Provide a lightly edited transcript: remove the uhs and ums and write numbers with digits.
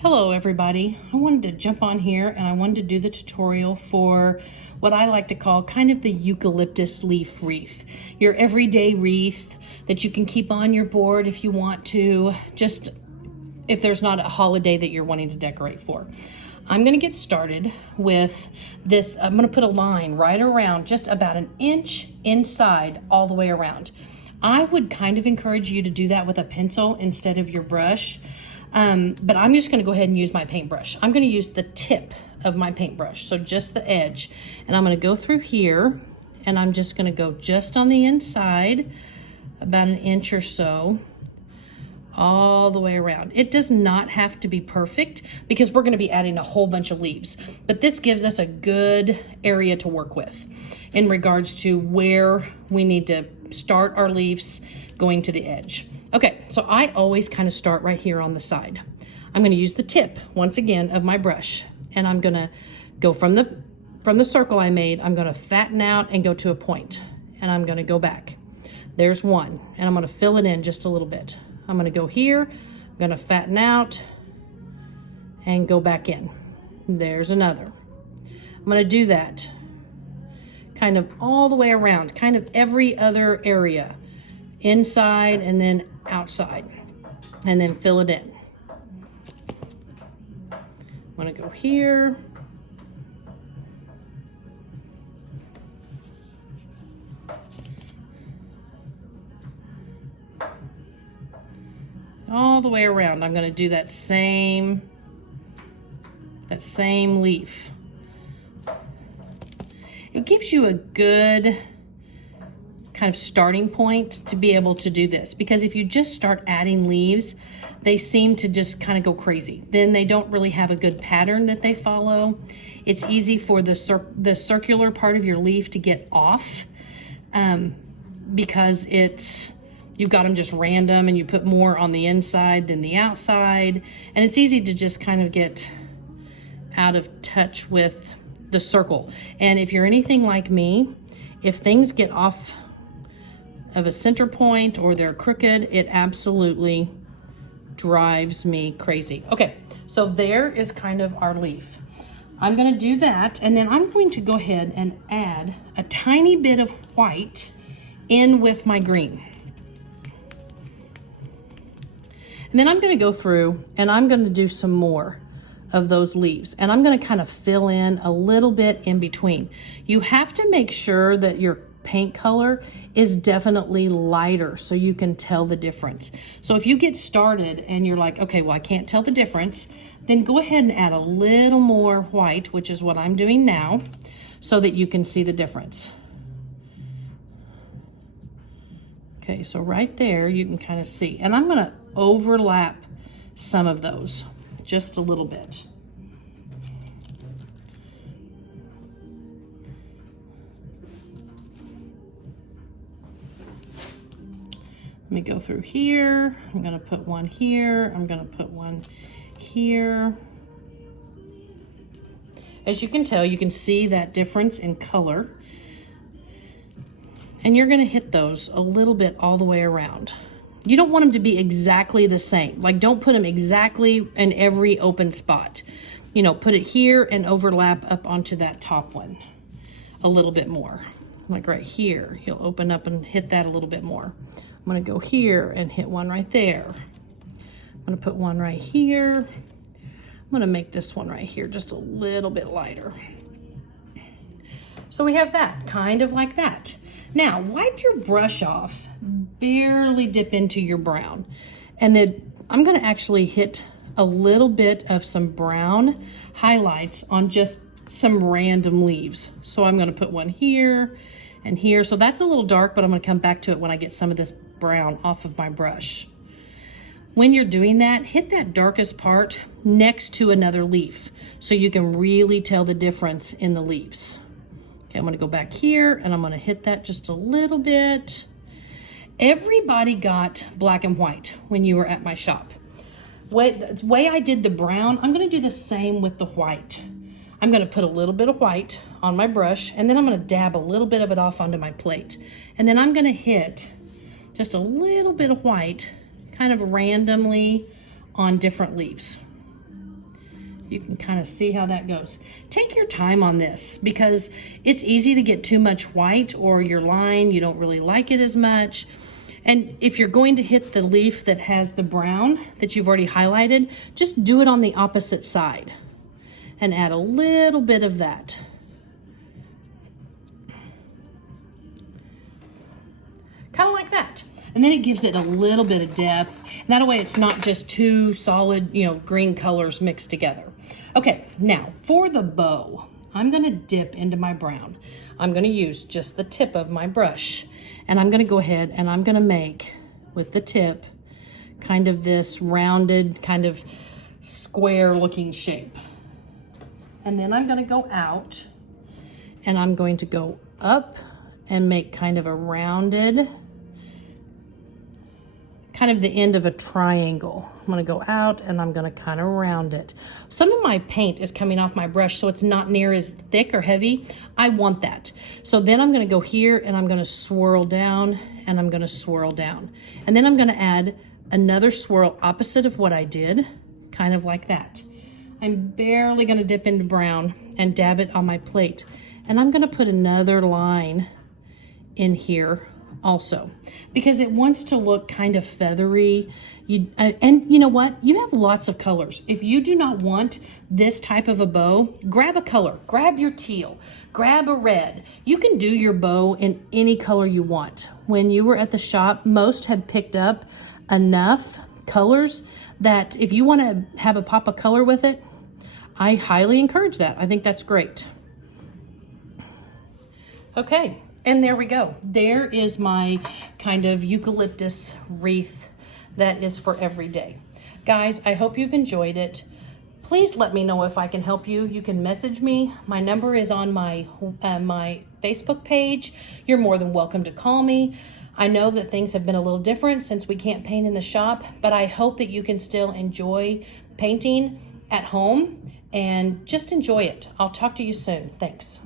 Hello everybody. I wanted to jump on here and I wanted to do the tutorial for what I like to call kind of the eucalyptus leaf wreath. Your everyday wreath that you can keep on your board if you want to, just if there's not a holiday that you're wanting to decorate for. I'm gonna get started with this. I'm gonna put a line right around, just about an inch inside all the way around. I would kind of encourage you to do that with a pencil instead of your brush. But I'm just going to go ahead and use my paintbrush. I'm going to use the tip of my paintbrush, so just the edge. And I'm going to go through here, and I'm just going to go just on the inside, about an inch or so, all the way around. It does not have to be perfect because we're going to be adding a whole bunch of leaves. But this gives us a good area to work with in regards to where we need to start our leaves going to the edge. Okay, so I always kind of start right here on the side. I'm going to use the tip once again of my brush, and I'm going to go from the circle I made. I'm going to fatten out and go to a point, and I'm going to go back. There's one, and I'm going to fill it in just a little bit. I'm going to go here, I'm going to fatten out and go back in. There's another. I'm going to do that kind of all the way around, kind of every other area, inside and then outside, and then fill it in. I'm gonna go here, all the way around. I'm gonna do that same leaf. It gives you a good kind of starting point to be able to do this, because if you just start adding leaves, they seem to just kind of go crazy. Then they don't really have a good pattern that they follow. It's easy for the circular part of your leaf to get off because you've got them just random, and you put more on the inside than the outside, and it's easy to just kind of get out of touch with the circle. And if you're anything like me, if things get off of a center point or they're crooked, it absolutely drives me crazy. Okay, so there is kind of our leaf. I'm going to do that, and then I'm going to go ahead and add a tiny bit of white in with my green. And then I'm going to go through and I'm going to do some more of those leaves, and I'm going to kind of fill in a little bit in between. You have to make sure that your paint color is definitely lighter so you can tell the difference. So if you get started and you're like, okay, well, I can't tell the difference, then go ahead and add a little more white, which is what I'm doing now, so that you can see the difference. Okay, so right there you can kind of see, and I'm going to overlap some of those just a little bit. Let me go through here. I'm going to put one here. I'm going to put one here. As you can tell, you can see that difference in color. And you're going to hit those a little bit all the way around. You don't want them to be exactly the same. Like, don't put them exactly in every open spot. You know, put it here and overlap up onto that top one a little bit more. Like right here, you'll open up and hit that a little bit more. I'm going to go here and hit one right there. I'm going to put one right here. I'm going to make this one right here just a little bit lighter. So we have that, kind of like that. Now, wipe your brush off, barely dip into your brown. And then I'm going to actually hit a little bit of some brown highlights on just some random leaves. So I'm going to put one here and here. So that's a little dark, but I'm going to come back to it when I get some of this brown off of my brush. When you're doing that, hit that darkest part next to another leaf so you can really tell the difference in the leaves. Okay, I'm going to go back here and I'm going to hit that just a little bit. Everybody got black and white when you were at my shop. The way I did the brown, I'm going to do the same with the white. I'm going to put a little bit of white on my brush, and then I'm going to dab a little bit of it off onto my plate. And then I'm going to hit just a little bit of white kind of randomly on different leaves. You can kind of see how that goes. Take your time on this because it's easy to get too much white, or your line, you don't really like it as much. And if you're going to hit the leaf that has the brown that you've already highlighted, just do it on the opposite side and add a little bit of that. Kind of like that. And then it gives it a little bit of depth. And that way it's not just two solid, green colors mixed together. Okay, now for the bow, I'm gonna dip into my brown. I'm gonna use just the tip of my brush. And I'm gonna go ahead and I'm gonna make, with the tip, kind of this rounded, kind of square looking shape. And then I'm gonna go out and I'm going to go up and make kind of a rounded, kind of the end of a triangle. I'm gonna go out and I'm gonna kind of round it. Some of my paint is coming off my brush, so it's not near as thick or heavy. I want that. So then I'm gonna go here and I'm gonna swirl down and I'm gonna swirl down. And then I'm gonna add another swirl opposite of what I did, kind of like that. I'm barely gonna dip into brown and dab it on my plate. And I'm gonna put another line in here also, because it wants to look kind of feathery. And you know what? You have lots of colors. If you do not want this type of a bow, grab a color. Grab your teal. Grab a red. You can do your bow in any color you want. When you were at the shop, most had picked up enough colors that if you want to have a pop of color with it, I highly encourage that. I think that's great. Okay. And there we go. There is my kind of eucalyptus wreath that is for every day. Guys, I hope you've enjoyed it. Please let me know if I can help you. You can message me. My number is on my Facebook page. You're more than welcome to call me. I know that things have been a little different since we can't paint in the shop, but I hope that you can still enjoy painting at home and just enjoy it. I'll talk to you soon. Thanks.